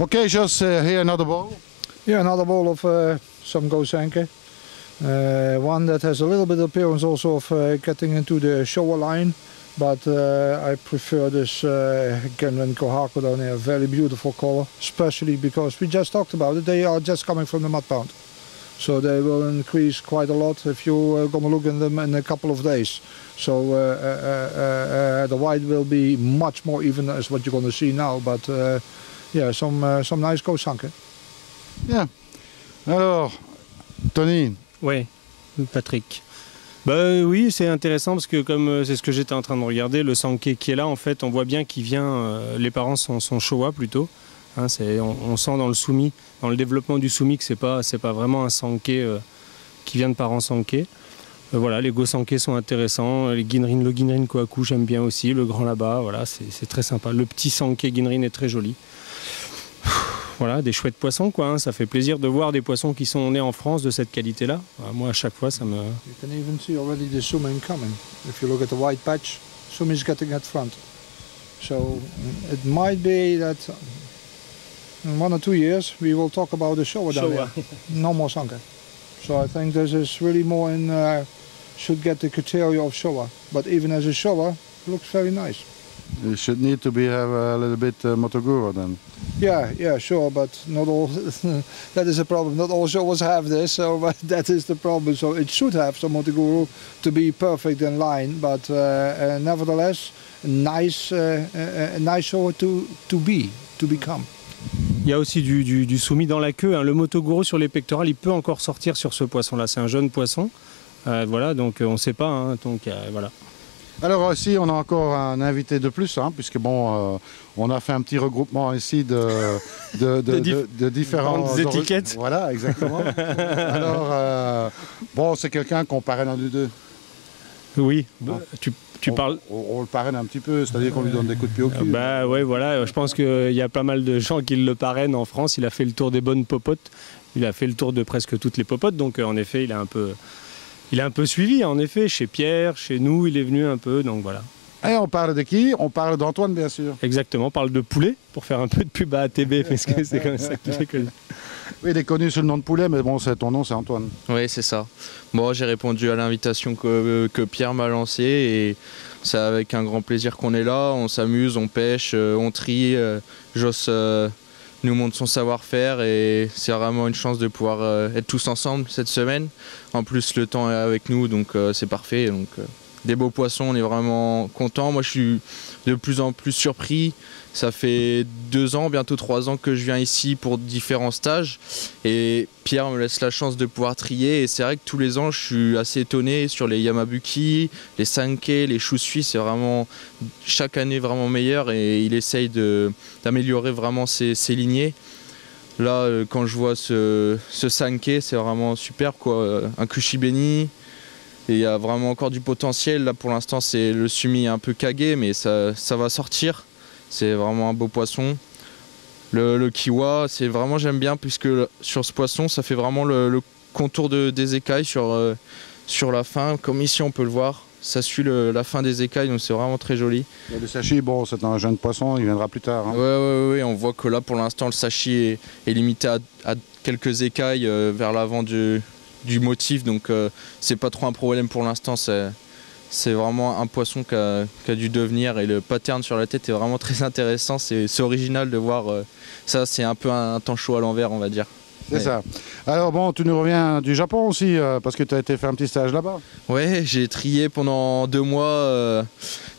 Okay, just here another ball. Yeah, another ball of some Gosanke. One that has a little bit of appearance also of getting into the shower line, but I prefer this Genren Kohako down here. Very beautiful color, especially because we just talked about it. They are just coming from the mud pound, so they will increase quite a lot if you're going to look in them in a couple of days. So the white will be much more even as what you're going to see now, but yeah, some nice Gosanke. Yeah. Alors, Tony. Ouais, Patrick. Bah oui, c'est intéressant parce que comme c'est ce que j'étais en train de regarder, le Sankey qui est là, en fait, on voit bien qu'il vient. Les parents sont Showa plutôt. Hein, on sent dans le soumis, dans le développement du soumis que c'est pas vraiment un Sankey qui vient de parents Sankey. Voilà, les Gosanke sont intéressants. Le Ginrin Kohaku, j'aime bien aussi. Le grand là-bas, voilà, c'est très sympa. Le petit Sankey Ginrin est très joli. Voilà, des chouettes poissons, quoi. Hein. Ça fait plaisir de voir des poissons qui sont nés en France de cette qualité-là. Moi, à chaque fois, ça me... You can even see already the sumi coming. If you look at the white patch, sumi is getting at front. So it might be that in 1 or 2 years we will talk about the Showa down here. No more Sanke. So I think this is really more in should get the criteria of Showa. But even as a Showa, it looks very nice. You should need to have a little bit Motoguro then. Yeah, sure, but not all. That is a problem. Not all Showas have this, so but that is the problem. So it should have some Motoguro to be perfect in line, but nevertheless, a nice Showa to become. Il y a aussi du soumis dans la queue. Hein. Le Motoguro sur les pectorales, il peut encore sortir sur ce poisson-là. C'est un jeune poisson. Voilà, donc on ne sait pas. Hein, donc voilà. Alors ici, on a encore un invité de plus, hein, puisque bon, on a fait un petit regroupement ici de différentes étiquettes. Voilà, exactement. Alors, bon, c'est quelqu'un qu'on parraine en deux. Oui, bon. Tu parles... On le parraine un petit peu, c'est-à-dire qu'on lui donne des coups de pied au cul. Bah ouais, voilà, je pense qu'il y a pas mal de gens qui le parrainent en France. Il a fait le tour des bonnes popotes, il a fait le tour de presque toutes les popotes, donc en effet, il a un peu suivi, en effet, chez Pierre, chez nous, il est venu un peu, donc voilà. Et on parle de qui? On parle d'Antoine, bien sûr. Exactement, on parle de Poulet, pour faire un peu de pub à ATB, parce que c'est comme ça qu'il est connu. Oui, il est connu sous le nom de Poulet, mais bon, ton nom, c'est Antoine. Oui, c'est ça. Bon, j'ai répondu à l'invitation que Pierre m'a lancée, et c'est avec un grand plaisir qu'on est là. On s'amuse, on pêche, on trie. Joss nous montre son savoir-faire, et c'est vraiment une chance de pouvoir être tous ensemble cette semaine. En plus, le temps est avec nous, donc c'est parfait. Donc, des beaux poissons, on est vraiment content. Moi, je suis de plus en plus surpris. Ça fait 2 ans, bientôt 3 ans que je viens ici pour différents stages, et Pierre me laisse la chance de pouvoir trier, et c'est vrai que tous les ans je suis assez étonné sur les Yamabuki, les Sankey, les Shusui. C'est vraiment chaque année vraiment meilleur, et il essaye d'améliorer vraiment ses lignées. Là, quand je vois ce Sankey, c'est vraiment super, quoi. Un Kushibeni, et il y a vraiment encore du potentiel. Là pour l'instant c'est le sumi un peu kage, mais ça va sortir. C'est vraiment un beau poisson. Le kiwa, c'est vraiment, j'aime bien, puisque sur ce poisson, ça fait vraiment le contour des écailles sur la fin. Comme ici, on peut le voir, ça suit la fin des écailles, donc c'est vraiment très joli. Le sashi, bon, c'est un jeune poisson, il viendra plus tard. Hein. Oui, on voit que là, pour l'instant, le sashi est limité à quelques écailles vers l'avant du motif, donc c'est pas trop un problème pour l'instant. C'est vraiment un poisson qui a dû devenir, et le pattern sur la tête est vraiment très intéressant. C'est original de voir ça, c'est un peu un temps chaud à l'envers, on va dire. C'est ça. Alors bon, tu nous reviens du Japon aussi, parce que tu as été faire un petit stage là-bas. Ouais, j'ai trié pendant 2 mois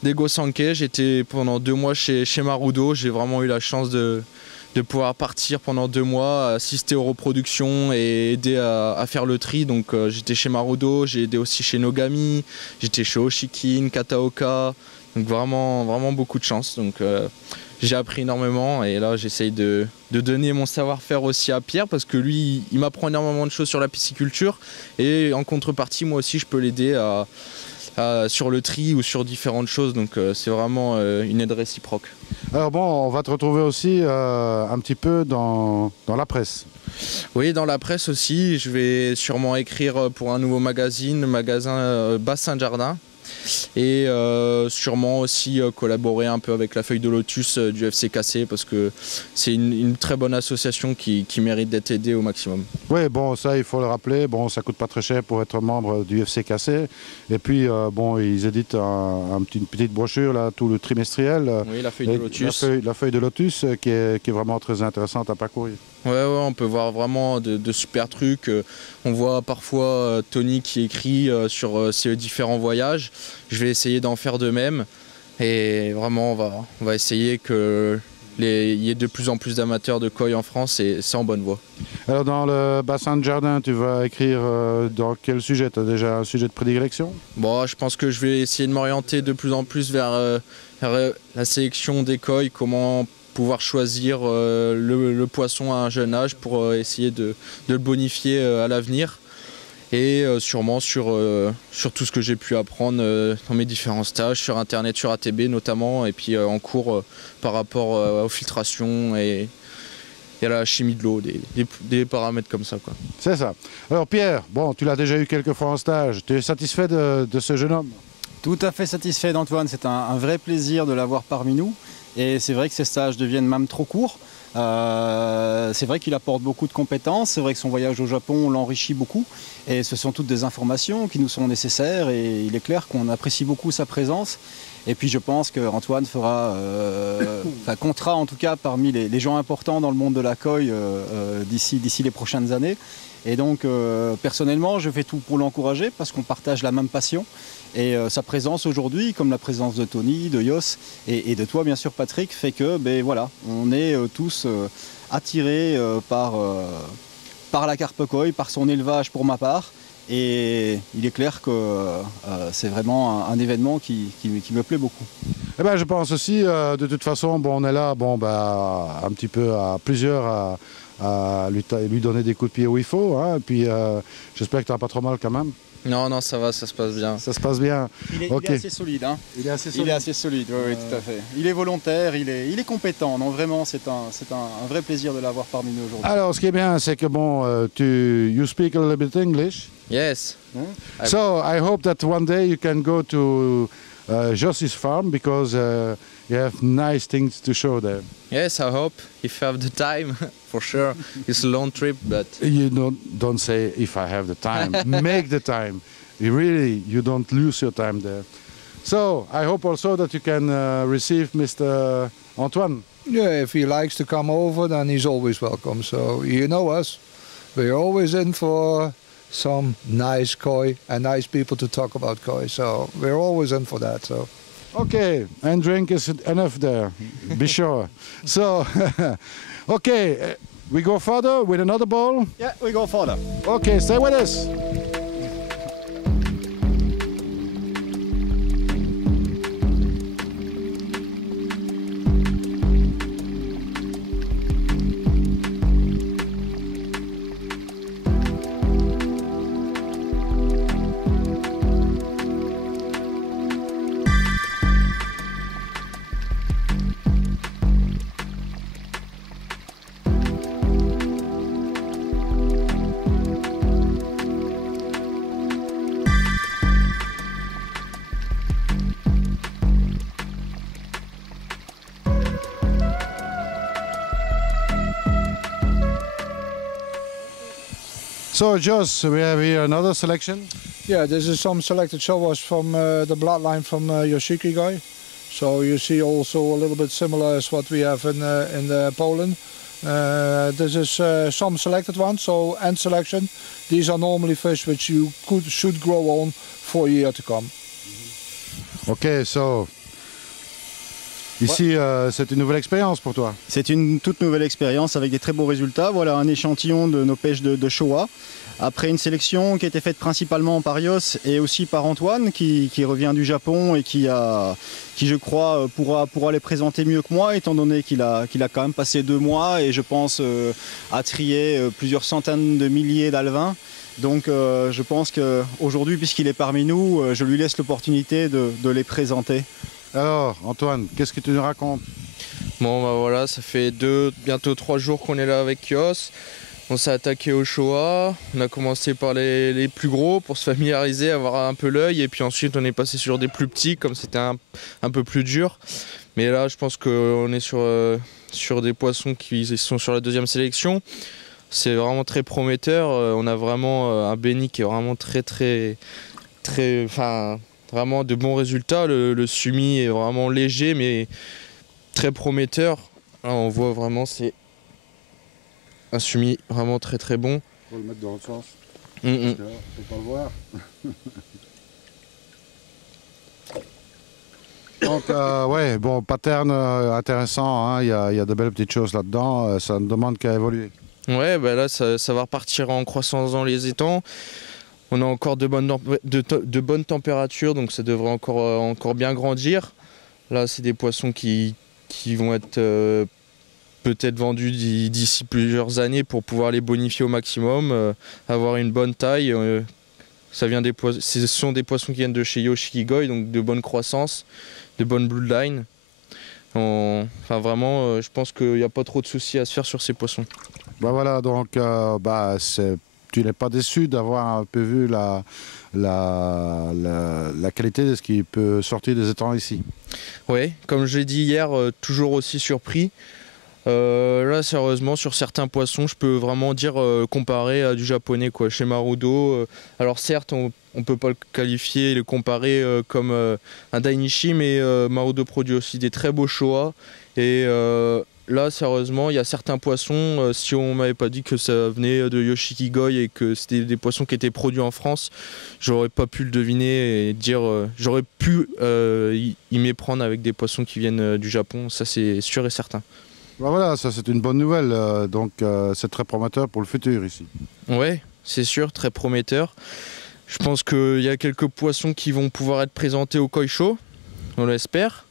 des Gosanke. J'étais pendant 2 mois chez Marudo. J'ai vraiment eu la chance de pouvoir partir pendant 2 mois, assister aux reproductions et aider à faire le tri. Donc j'étais chez Marudo, j'ai aidé aussi chez Nogami, j'étais chez Oshikin, Kataoka. Donc vraiment beaucoup de chance. Donc j'ai appris énormément, et là j'essaye de donner mon savoir-faire aussi à Pierre, parce que lui il m'apprend énormément de choses sur la pisciculture, et en contrepartie moi aussi je peux l'aider sur le tri ou sur différentes choses, donc c'est vraiment une aide réciproque. Alors bon, on va te retrouver aussi un petit peu dans la presse. Oui, dans la presse aussi, je vais sûrement écrire pour un nouveau magazine, le magasin Bassin Jardin. Et sûrement aussi collaborer un peu avec la feuille de lotus du FCKC parce que c'est une très bonne association qui mérite d'être aidée au maximum. Oui, bon, ça, il faut le rappeler. Bon, ça coûte pas très cher pour être membre du FCKC. Et puis, bon, ils éditent une petite brochure, là, tout le trimestriel. Oui, la feuille de lotus. La feuille de lotus qui est vraiment très intéressante à parcourir. Ouais, on peut voir vraiment de super trucs. On voit parfois Tony qui écrit sur ses différents voyages. Je vais essayer d'en faire de même. Et vraiment, on va essayer qu'il y ait de plus en plus d'amateurs de koi en France et c'est en bonne voie. Alors, dans le bassin de jardin, tu vas écrire dans quel sujet? Tu as déjà un sujet de prédilection? Bon, je pense que je vais essayer de m'orienter de plus en plus vers la sélection des koi, comment pouvoir choisir le poisson à un jeune âge pour essayer de le bonifier à l'avenir et sûrement sur tout ce que j'ai pu apprendre dans mes différents stages sur internet, sur ATB notamment et puis en cours par rapport aux filtrations et à la chimie de l'eau, des paramètres comme ça, quoi. C'est ça. Alors Pierre, bon, tu l'as déjà eu quelques fois en stage, tu es satisfait de ce jeune homme? Tout à fait satisfait d'Antoine, c'est un vrai plaisir de l'avoir parmi nous. Et c'est vrai que ces stages deviennent même trop courts. C'est vrai qu'il apporte beaucoup de compétences, c'est vrai que son voyage au Japon l'enrichit beaucoup. Et ce sont toutes des informations qui nous sont nécessaires et il est clair qu'on apprécie beaucoup sa présence. Et puis je pense qu'Antoine comptera en tout cas parmi les gens importants dans le monde de la koi d'ici les prochaines années. Et donc personnellement je fais tout pour l'encourager parce qu'on partage la même passion. Et sa présence aujourd'hui, comme la présence de Tony, de Jos et de toi bien sûr Patrick, fait que voilà, on est tous attirés par la carpe koi, par son élevage pour ma part. Et il est clair que c'est vraiment un événement qui me plaît beaucoup. Eh ben, je pense aussi, de toute façon, bon, on est là un petit peu à plusieurs à lui donner des coups de pied où il faut. Hein, et puis j'espère que tu n'as pas trop mal quand même. Non, ça va, ça se passe bien. Ça se passe bien. Il est assez solide. Hein. Il est assez solide. Il est assez solide, oui, tout à fait. Il est volontaire, il est compétent. Donc vraiment, c'est un vrai plaisir de l'avoir parmi nous aujourd'hui. Alors, ce qui est bien, c'est que bon, you speak a little bit English. Yes. So I hope that one day you can go to Jos's farm because you have nice things to show there. Yes, I hope if I have the time, for sure. It's a long trip, but You don't say if I have the time. Make the time. You don't lose your time there. So I hope also that you can receive Mr. Antoine. Yeah, if he likes to come over, then he's always welcome. So you know us. We're always in for some nice koi and nice people to talk about koi. So we're always in for that. So. Okay, and drink is enough there. Be sure. So, okay, we go further with another ball. Yeah, we go further. Okay, stay with us. So, Jos, we have here another selection. Yeah, this is some selected showas from the bloodline from Yoshiki guy. So you see also a little bit similar as what we have in Poland. This is some selected ones, so end selection. These are normally fish which you should grow on for a year to come. Okay, so ici, c'est une nouvelle expérience pour toi. C'est une toute nouvelle expérience avec des très beaux résultats. Voilà un échantillon de nos pêches de Showa. Après une sélection qui a été faite principalement par Jos et aussi par Antoine qui revient du Japon et qui je crois pourra les présenter mieux que moi étant donné qu'il a quand même passé 2 mois et je pense a trié plusieurs centaines de milliers d'alevins. Donc je pense qu'aujourd'hui puisqu'il est parmi nous, je lui laisse l'opportunité de les présenter. Alors, Antoine, qu'est-ce que tu nous racontes? bon, voilà, ça fait bientôt 3 jours qu'on est là avec Jos. On s'est attaqué au Showa, on a commencé par les plus gros pour se familiariser, avoir un peu l'œil, et puis ensuite on est passé sur des plus petits comme c'était un peu plus dur. Mais là je pense qu'on est sur des poissons qui sont sur la deuxième sélection. C'est vraiment très prometteur, on a vraiment un béni qui est vraiment vraiment de bons résultats. Le sumi est vraiment léger mais très prometteur. Là, on voit vraiment c'est un sumi vraiment très bon. Faut le mettre dans le sens. Faut pas le voir. Donc ouais, bon, pattern intéressant, hein. Il y a de belles petites choses là-dedans, ça ne demande qu'à évoluer. Ouais, bah là ça va repartir en croissance dans les étangs. On a encore de bonnes températures, donc ça devrait encore bien grandir. Là c'est des poissons qui vont être peut-être vendus d'ici plusieurs années pour pouvoir les bonifier au maximum, avoir une bonne taille. Ce sont des poissons qui viennent de chez Yoshikigoi, donc de bonne croissance, de bonne bloodline. Enfin vraiment, je pense qu'il n'y a pas trop de soucis à se faire sur ces poissons. Bah voilà, donc tu n'es pas déçu d'avoir un peu vu la qualité de ce qui peut sortir des étangs ici. Oui, comme je l'ai dit hier, toujours aussi surpris. Là, sérieusement, sur certains poissons, je peux vraiment dire comparer à du japonais, quoi. Chez Marudo, alors certes, on ne peut pas le qualifier et le comparer comme un Dainichi, mais Marudo produit aussi des très beaux Showa. Et là, sérieusement, il y a certains poissons, si on m'avait pas dit que ça venait de Yoshikigoi et que c'était des poissons qui étaient produits en France, j'aurais pas pu le deviner et dire, j'aurais pu y méprendre avec des poissons qui viennent du Japon, ça c'est sûr et certain. Ben voilà, ça c'est une bonne nouvelle, donc c'est très prometteur pour le futur ici. Ouais, c'est sûr, très prometteur. Je pense qu'il y a quelques poissons qui vont pouvoir être présentés au Koi Show, on l'espère.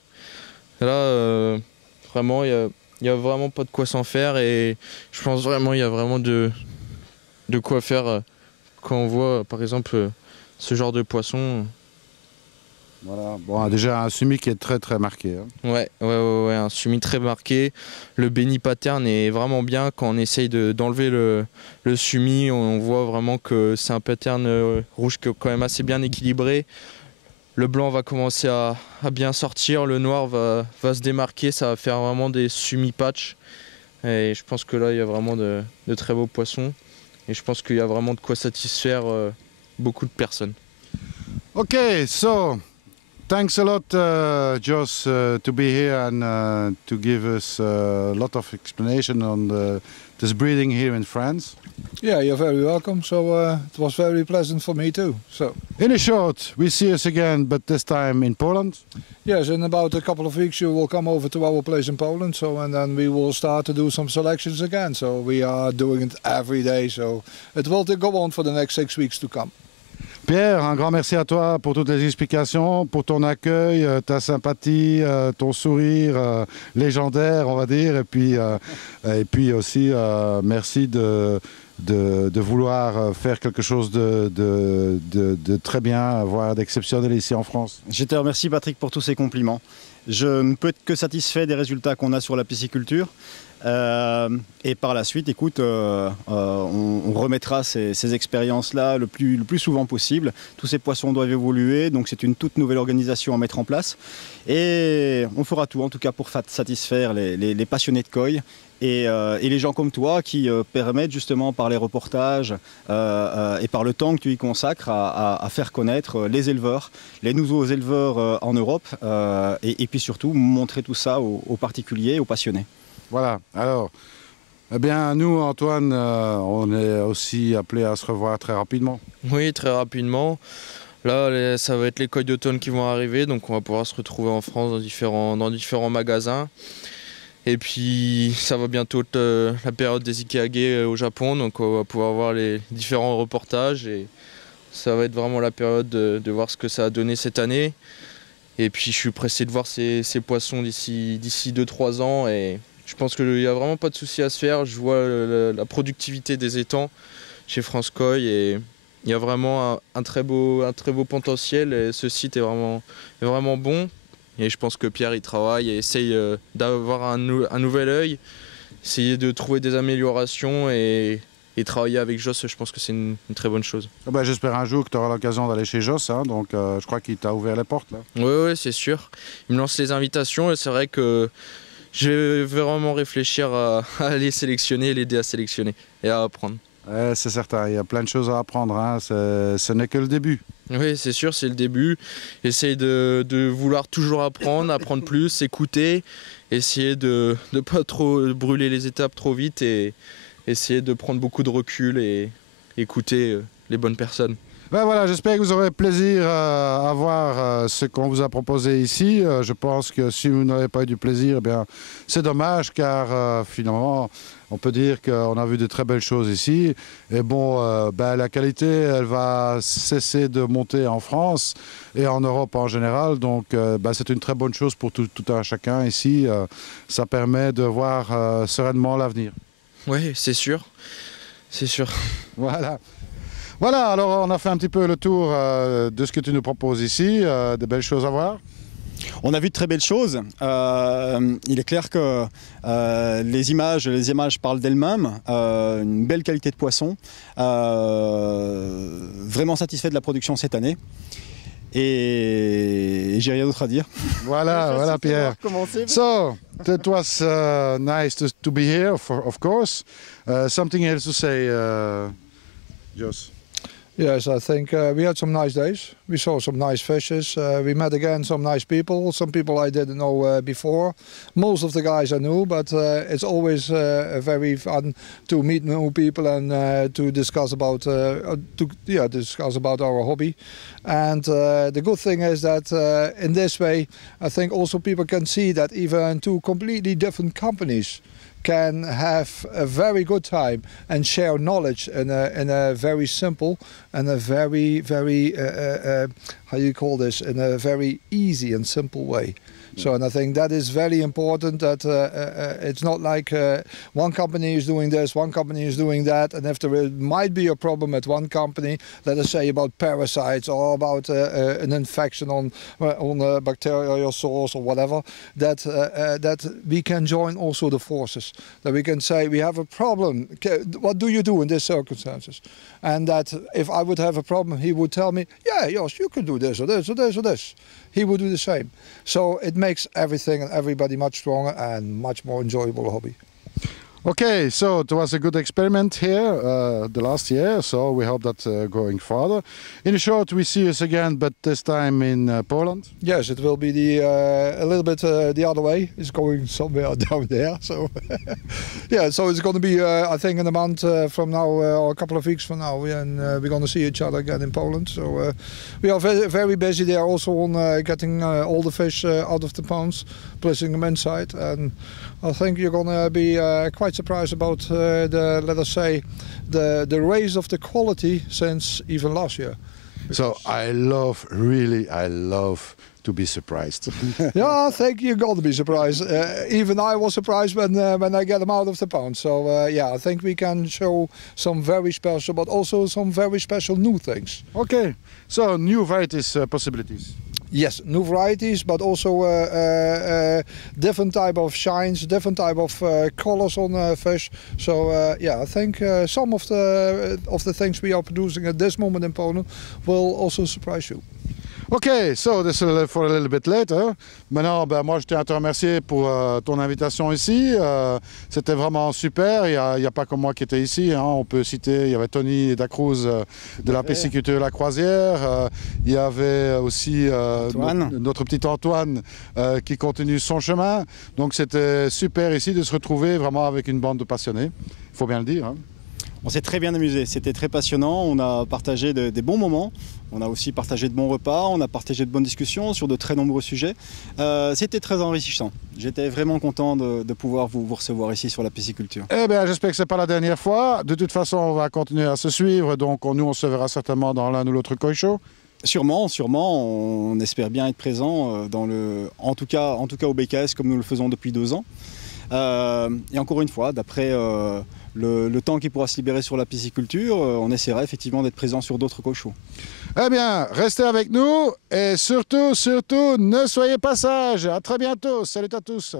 Là, vraiment, il y a vraiment pas de quoi s'en faire et je pense vraiment il y a vraiment de quoi faire quand on voit par exemple ce genre de poisson. Voilà, bon, déjà un sumi qui est très marqué. Hein. Ouais, un sumi très marqué. Le béni pattern est vraiment bien. Quand on essaye d'enlever le sumi, on voit vraiment que c'est un pattern rouge qui est quand même assez bien équilibré. Le blanc va commencer à bien sortir, le noir va se démarquer, ça va faire vraiment des sumi patch. Et je pense que là, il y a vraiment de très beaux poissons. Et je pense qu'il y a vraiment de quoi satisfaire beaucoup de personnes. Ok, so thanks a lot, Jos, to be here and to give us a lot of explanation on this breeding here in France. Yeah, you're very welcome. So it was very pleasant for me too. So In a short, we see us again, but this time in Poland. yes, in about a couple of weeks you will come over to our place in Poland. So and then we will start to do some selections again. So we are doing it every day. So it will go on for the next 6 weeks to come. Pierre, un grand merci à toi pour toutes les explications, pour ton accueil, ta sympathie, ton sourire légendaire, on va dire. Et puis aussi, merci de vouloir faire quelque chose de très bien, voire d'exceptionnel ici en France. Je te remercie Patrick pour tous ces compliments. Je ne peux être que satisfait des résultats qu'on a sur la pisciculture. Et par la suite, écoute, on remettra ces expériences-là le plus souvent possible. Tous ces poissons doivent évoluer, donc c'est une toute nouvelle organisation à mettre en place. Et on fera tout, en tout cas, pour satisfaire les passionnés de koi et les gens comme toi qui permettent justement par les reportages et par le temps que tu y consacres à faire connaître les éleveurs, les nouveaux éleveurs en Europe et puis surtout montrer tout ça aux particuliers, aux passionnés. Voilà, alors, eh bien nous Antoine, on est aussi appelé à se revoir très rapidement. Oui, très rapidement. Là, ça va être les koi d'automne qui vont arriver, donc on va pouvoir se retrouver en France dans différents magasins. Et puis ça va bientôt être la période des Ikeage au Japon, donc on va pouvoir voir les différents reportages et ça va être vraiment la période de voir ce que ça a donné cette année. Et puis je suis pressé de voir ces poissons d'ici 2-3 ans et je pense qu'il n'y a vraiment pas de souci à se faire. Je vois la productivité des étangs chez France Koi et il y a vraiment un très beau potentiel et ce site est vraiment bon. Et je pense que Pierre y travaille et essaye d'avoir un nouvel œil, essayer de trouver des améliorations et travailler avec Joss, je pense que c'est une très bonne chose. J'espère un jour que tu auras l'occasion d'aller chez Joss, hein, donc je crois qu'il t'a ouvert les portes là. Oui, c'est sûr. Il me lance les invitations et c'est vrai que je vais vraiment réfléchir à aller sélectionner, l'aider à sélectionner et à apprendre. C'est certain, il y a plein de choses à apprendre, hein. Ce n'est que le début. Oui, c'est sûr, c'est le début. Essaye de vouloir toujours apprendre plus, écouter, essayer de ne pas trop brûler les étapes trop vite et essayer de prendre beaucoup de recul et écouter les bonnes personnes. Voilà, j'espère que vous aurez plaisir à voir ce qu'on vous a proposé ici. Je pense que si vous n'avez pas eu du plaisir, eh bien, c'est dommage car finalement, on peut dire qu'on a vu de très belles choses ici. Et bon, la qualité, elle va cesser de monter en France et en Europe en général. Donc, c'est une très bonne chose pour tout un chacun ici. Ça permet de voir sereinement l'avenir. Oui, c'est sûr. C'est sûr. Voilà, alors on a fait un petit peu le tour de ce que tu nous proposes ici, de belles choses à voir. On a vu de très belles choses. Il est clair que les images parlent d'elles-mêmes. Une belle qualité de poisson. Vraiment satisfait de la production cette année. Et j'ai rien d'autre à dire. Voilà Pierre. So, that was nice to be here, of course. Something else to say, Jos? Yes, I think we had some nice days. We saw some nice fishes. We met again some nice people. Some people I didn't know before. Most of the guys I knew, but it's always very fun to meet new people and to discuss about discuss about our hobby. And the good thing is that in this way, I think also people can see that even two completely different companies can have a very good time and share knowledge in a very simple and a very how you call this, in a very easy and simple way. So, and I think that is very important, that it's not like one company is doing this, one company is doing that, and if there might be a problem at one company, let us say about parasites or about an infection on a bacterial source or whatever, that we can join also the forces. That we can say, we have a problem, what do you do in these circumstances? And that if I would have a problem, he would tell me, yeah, Jos, you can do this or this or this or this. He would do the same. So it makes everything and everybody much stronger and much more enjoyable hobby. Okay, so it was a good experiment here the last year, so we hope that going further. In short, we see us again, but this time in Poland. Yes, it will be a little bit the other way. It's going somewhere down there. So yeah, so it's going to be I think in a month from now or a couple of weeks from now, and we're going to see each other again in Poland. So we are very, very busy there also on getting all the fish out of the ponds, placing them inside, and I think you're going to be quite surprised about let us say, the raise of the quality since even last year. So I love to be surprised. Yeah, I think you're going to be surprised. Even I was surprised when I get them out of the pond. So yeah, I think we can show some very special, but also some very special new things. Okay, so new varieties possibilities. Yes, new varieties, but also different type of shines, different type of colors on fish. So yeah, I think some of the things we are producing at this moment in Poland will also surprise you. Ok, so this is for a little bit later. Maintenant, moi je tiens à te remercier pour ton invitation ici. C'était vraiment super. Il n'y a pas que moi qui étais ici. Hein. On peut citer, il y avait Tony Dacruz de la pisciculture La Croisière. Il y avait aussi notre petit Antoine qui continue son chemin. Donc c'était super ici de se retrouver vraiment avec une bande de passionnés. Il faut bien le dire. Hein. On s'est très bien amusé, c'était très passionnant, on a partagé des bons moments, on a aussi partagé de bons repas, on a partagé de bonnes discussions sur de très nombreux sujets. C'était très enrichissant, j'étais vraiment content de pouvoir vous recevoir ici sur la pisciculture. Eh bien, j'espère que ce n'est pas la dernière fois. De toute façon, on va continuer à se suivre, donc nous on se verra certainement dans l'un ou l'autre Koi Show. Sûrement, on espère bien être présent en tout cas au BKS comme nous le faisons depuis 2 ans. Et encore une fois, d'après le temps qui pourra se libérer sur la pisciculture, on essaiera effectivement d'être présent sur d'autres Koi Shows. Eh bien, restez avec nous et surtout, ne soyez pas sages. À très bientôt. Salut à tous.